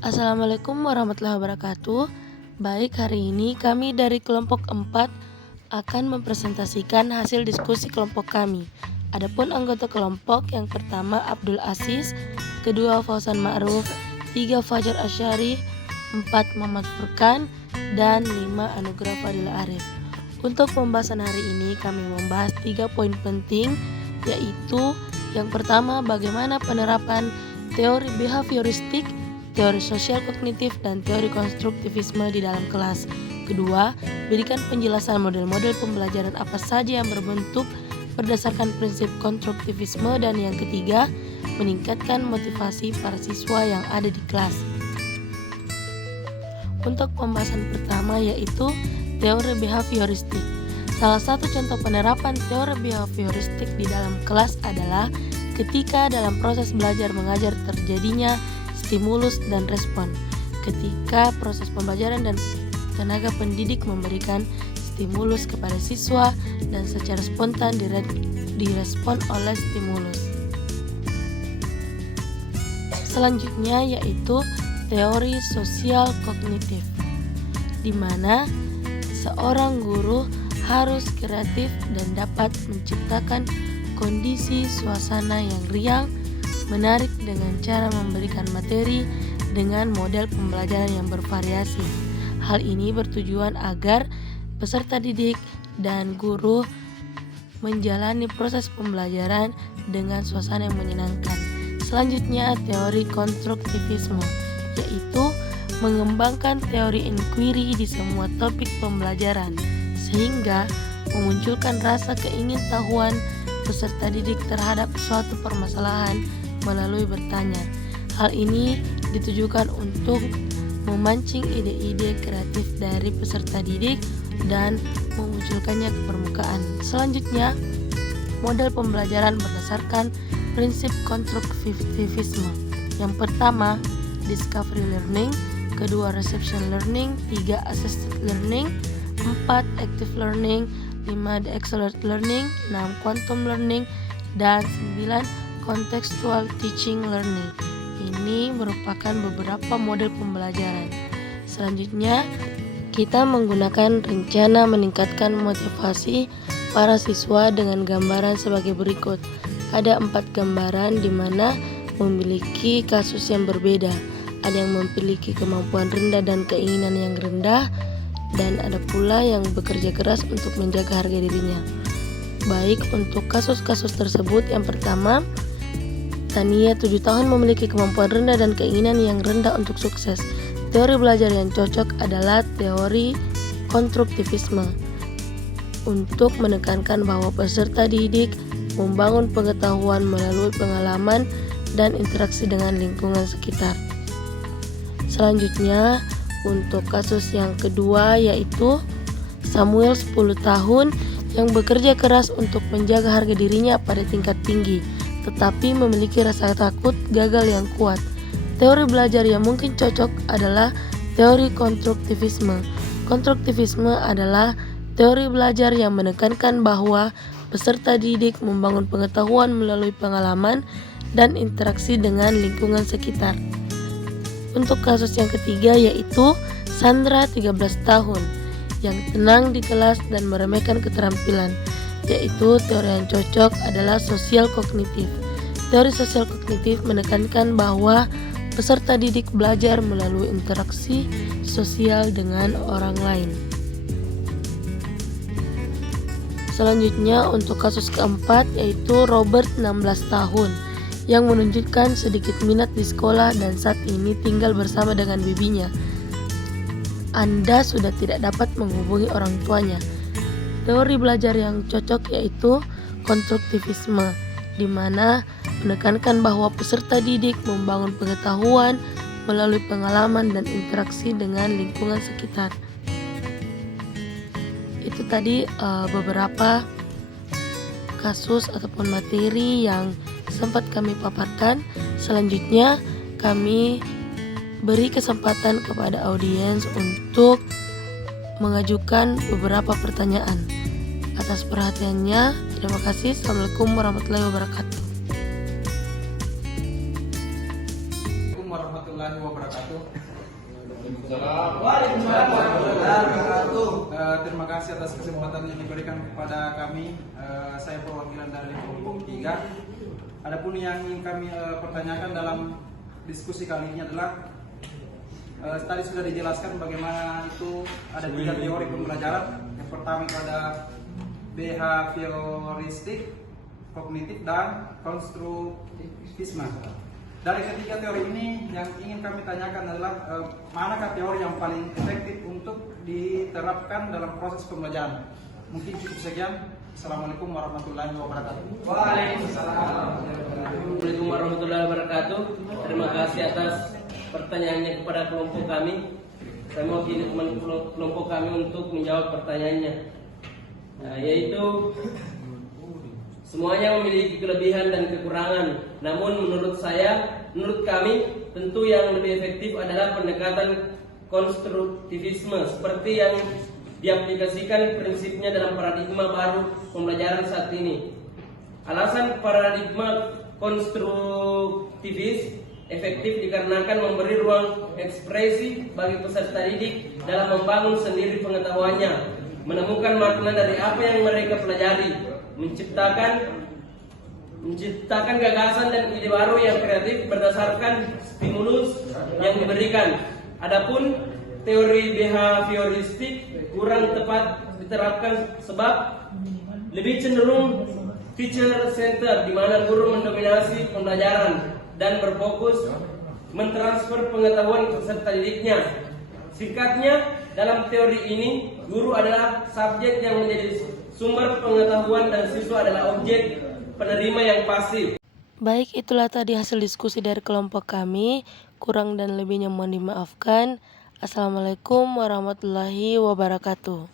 Assalamualaikum warahmatullahi wabarakatuh. Baik, hari ini kami dari kelompok 4 akan mempresentasikan hasil diskusi kelompok kami. Adapun anggota kelompok yang pertama Abdul Aziz, kedua Fauzan Ma'ruf, 3 Fajar Asyari, 4 Muhammad Furkan, dan 5 Anugrah Fadila Arif. Untuk pembahasan hari ini kami membahas 3 poin penting, yaitu yang pertama bagaimana penerapan teori behavioristik, teori sosial kognitif, dan teori konstruktivisme di dalam kelas. Kedua, berikan penjelasan model-model pembelajaran apa saja yang berbentuk berdasarkan prinsip konstruktivisme. Dan yang ketiga, meningkatkan motivasi para siswa yang ada di kelas. Untuk pembahasan pertama yaitu teori behavioristik. Salah satu contoh penerapan teori behavioristik di dalam kelas adalah ketika dalam proses belajar mengajar terjadinya stimulus dan respon. Ketika proses pembelajaran dan tenaga pendidik memberikan stimulus kepada siswa dan secara spontan direspon oleh stimulus. Selanjutnya yaitu teori sosial kognitif, di mana seorang guru harus kreatif dan dapat menciptakan kondisi suasana yang riang, menarik dengan cara memberikan materi dengan model pembelajaran yang bervariasi. Hal ini bertujuan agar peserta didik dan guru menjalani proses pembelajaran dengan suasana yang menyenangkan. Selanjutnya teori konstruktivisme, yaitu mengembangkan teori inquiry di semua topik pembelajaran sehingga memunculkan rasa keingintahuan peserta didik terhadap suatu permasalahan melalui bertanya. Hal ini ditujukan untuk memancing ide-ide kreatif dari peserta didik dan memunculkannya ke permukaan. Selanjutnya, model pembelajaran berdasarkan prinsip konstruktivisme. Yang pertama, discovery learning, kedua reception learning, 3 assisted learning, 4 active learning, 5 the accelerated learning, 6 quantum learning, dan 9 contextual teaching learning. Ini merupakan beberapa model pembelajaran. Selanjutnya, kita menggunakan rencana meningkatkan motivasi para siswa dengan gambaran sebagai berikut. Ada 4 gambaran di mana memiliki kasus yang berbeda. Ada yang memiliki kemampuan rendah dan keinginan yang rendah, dan ada pula yang bekerja keras untuk menjaga harga dirinya. Baik, untuk kasus-kasus tersebut, yang pertama, Tania 7 tahun memiliki kemampuan rendah dan keinginan yang rendah untuk sukses. Teori belajar yang cocok adalah teori konstruktivisme untuk menekankan bahwa peserta didik membangun pengetahuan melalui pengalaman dan interaksi dengan lingkungan sekitar. Selanjutnya, untuk kasus yang kedua yaitu Samuel 10 tahun yang bekerja keras untuk menjaga harga dirinya pada tingkat tinggi, tetapi memiliki rasa takut gagal yang kuat. Teori belajar yang mungkin cocok adalah teori konstruktivisme. Konstruktivisme adalah teori belajar yang menekankan bahwa peserta didik membangun pengetahuan melalui pengalaman dan interaksi dengan lingkungan sekitar. Untuk kasus yang ketiga yaitu Sandra 13 tahun yang tenang di kelas dan meremehkan keterampilan, yaitu teori yang cocok adalah sosial kognitif. Teori sosial kognitif menekankan bahwa peserta didik belajar melalui interaksi sosial dengan orang lain. Selanjutnya untuk kasus keempat yaitu Robert 16 tahun yang menunjukkan sedikit minat di sekolah dan saat ini tinggal bersama dengan bibinya. Anda sudah tidak dapat menghubungi orang tuanya. Teori belajar yang cocok yaitu konstruktivisme, di mana menekankan bahwa peserta didik membangun pengetahuan melalui pengalaman dan interaksi dengan lingkungan sekitar. Itu tadi beberapa kasus ataupun materi yang sempat kami paparkan. Selanjutnya kami beri kesempatan kepada audiens untuk mengajukan beberapa pertanyaan. Atas perhatiannya, terima kasih. Assalamualaikum warahmatullahi wabarakatuh. Warahmatullahi wabarakatuh. wabarakatuh. Waalaikumsalam warahmatullahi wabarakatuh. Terima kasih atas kesempatan yang diberikan kepada kami. Saya perwakilan dari kelompok 3. Adapun yang ingin kami pertanyakan dalam diskusi kali ini adalah tadi sudah dijelaskan bagaimana itu ada 3 teori pembelajaran. Yang pertama itu ada behavioristik, kognitif, dan konstruktivisme. Dari ketiga teori ini yang ingin kami tanyakan adalah manakah teori yang paling efektif untuk diterapkan dalam proses pembelajaran. Mungkin cukup sekian. Assalamualaikum warahmatullahi wabarakatuh. Waalaikumsalam warahmatullahi wabarakatuh. Terima kasih atas pertanyaannya kepada kelompok kami. Saya mewakili teman kelompok kami untuk menjawab pertanyaannya, yaitu semuanya memiliki kelebihan dan kekurangan. Namun menurut kami tentu yang lebih efektif adalah pendekatan konstruktivisme seperti yang diaplikasikan prinsipnya dalam paradigma baru pembelajaran saat ini. Alasan paradigma konstruktivis efektif dikarenakan memberi ruang ekspresi bagi peserta didik dalam membangun sendiri pengetahuannya, menemukan makna dari apa yang mereka pelajari, menciptakan gagasan dan ide baru yang kreatif berdasarkan stimulus yang diberikan. Adapun teori behavioristik kurang tepat diterapkan sebab lebih cenderung teacher center, di mana guru mendominasi pembelajaran dan berfokus mentransfer pengetahuan ke peserta didiknya. Singkatnya, dalam teori ini guru adalah subjek yang menjadi sumber pengetahuan dan siswa adalah objek penerima yang pasif. Baik, itulah tadi hasil diskusi dari kelompok kami. Kurang dan lebihnya mohon dimaafkan. Assalamualaikum warahmatullahi wabarakatuh.